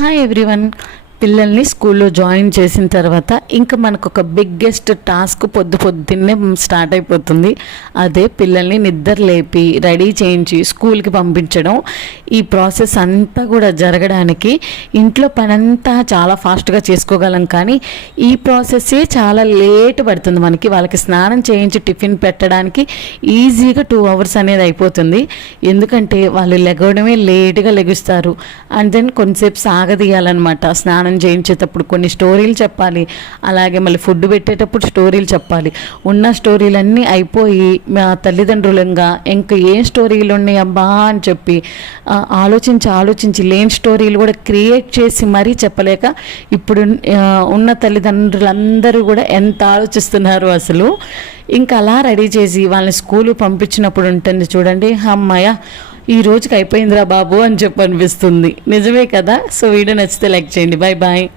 hi everyone. పిల్లల్ని స్కూల్లో join చేసిన తర్వాత ఇంకా మనకు ఒక బిగ్గెస్ట్ టాస్క్ పొద్దు పొద్దున్నే స్టార్ట్ అయిపోతుంది. అదే పిల్లల్ని నిద్ర లేపి రెడీ చేయించి స్కూల్కి పంపించడం. ఈ ప్రాసెస్ అంతా కూడా జరగడానికి ఇంట్లో పనంతా చాలా ఫాస్ట్గా చేసుకోగలం. కానీ ఈ ప్రాసెస్సే చాలా లేట్ పడుతుంది మనకి. వాళ్ళకి స్నానం చేయించి టిఫిన్ పెట్టడానికి ఈజీగా టూ అవర్స్ అనేది అయిపోతుంది. ఎందుకంటే వాళ్ళు లెగవడమే లేట్గా లెగుస్తారు. అండ్ దెన్ కొంతసేపు సాగదీయాలన్నమాట. స్నానం చేయించేటప్పుడు కొన్ని స్టోరీలు చెప్పాలి. అలాగే మళ్ళీ ఫుడ్ పెట్టేటప్పుడు స్టోరీలు చెప్పాలి. ఉన్న స్టోరీలన్నీ అయిపోయి మా తల్లిదండ్రులంగా ఇంకా ఏం స్టోరీలు ఉన్నాయి అబ్బా అని చెప్పి ఆలోచించి ఆలోచించి లేని స్టోరీలు కూడా క్రియేట్ చేసి మరీ చెప్పలేక ఇప్పుడు ఉన్న తల్లిదండ్రులందరూ కూడా ఎంత ఆలోచిస్తున్నారు అసలు. ఇంకా అలా రెడీ చేసి వాళ్ళని స్కూల్ పంపించినప్పుడు ఉంటుంది చూడండి. అమ్మాయ ఈ రోజుకి అయిపోయిందిరా బాబు అని చెప్పి అనిపిస్తుంది. నిజమే కదా? సో వీడియో నచ్చితే లైక్ చేయండి. Bye bye.